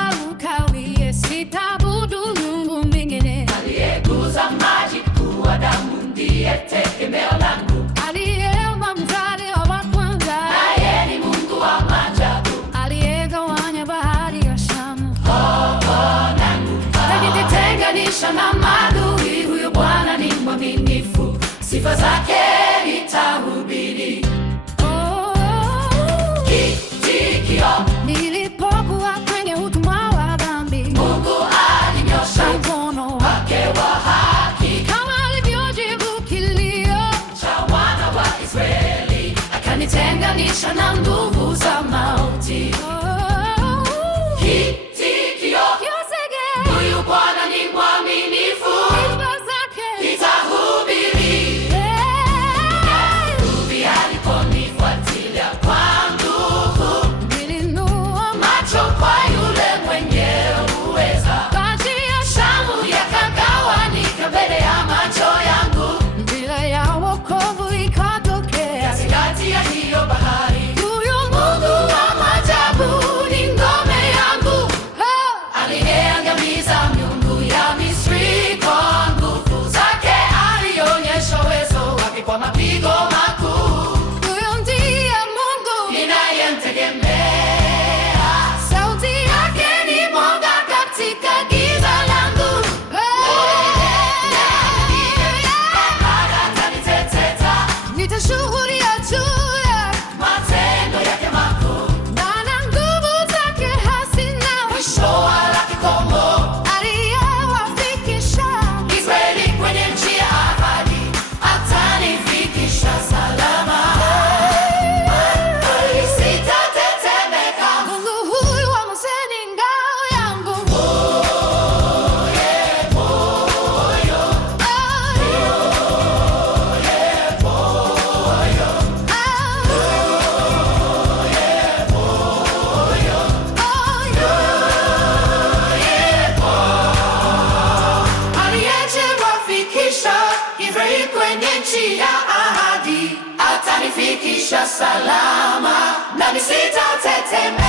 wala ukawie, sitaabudu miungu mingine. Aliyegeuza maji kuwa damu ndiye tegemeo langu. Aliyeumba mzaliwa wa kwanza, naye ni Mungu wa maajabu. Aliyegawanya bahari ya Shamu. Najitenganisha na maadui, huyu Bwana ni mwaminifu, sifa zake nitahubiri. Kitikio: nilipokuwa kwenye utumwa wa dhambi, Mungu alinyosha mkono wake wa haki, kama alivyojibu kilio cha wana wa Israeli, akanitenganisha na nguvu za mauti. Kitikio: huyu Bwana ni mwaminifu, sifa zake nitahubiri. Nguvi aliponifuatilia kwa nguvu, nilinua macho kwa yule mwenye uweza. maji ya Shamu yakagawanyika mbele ya macho yangu, njia ya wokovu ikatokea katikati ya hiyo bahari. huyu Mungu wa maajabu ni ngome yangu, Ah! aliyeangamiza miungu ya Misri kwa nguvu zake. Alionyesha uwezo wake kwa mapigo makuu. Huyo ndiye Mungu Ninayemtegemea, sauti yake ni mwanga katika giza langu. Ataniteteta, nitashuhudia juu ya matendo yake makuu. na nguvu zake hasina Mwisho wala kikomo. aliyewafikisha Israeli kwenye nchi ya ahadi, atanifikisha salama. Sitatetemeka. Mungu huyu wa Mose ni ngao yangu. Aliyewafikisha Israeli kwenye nchi ya ahadi, atanifikisha salama, nami sitatetemeka.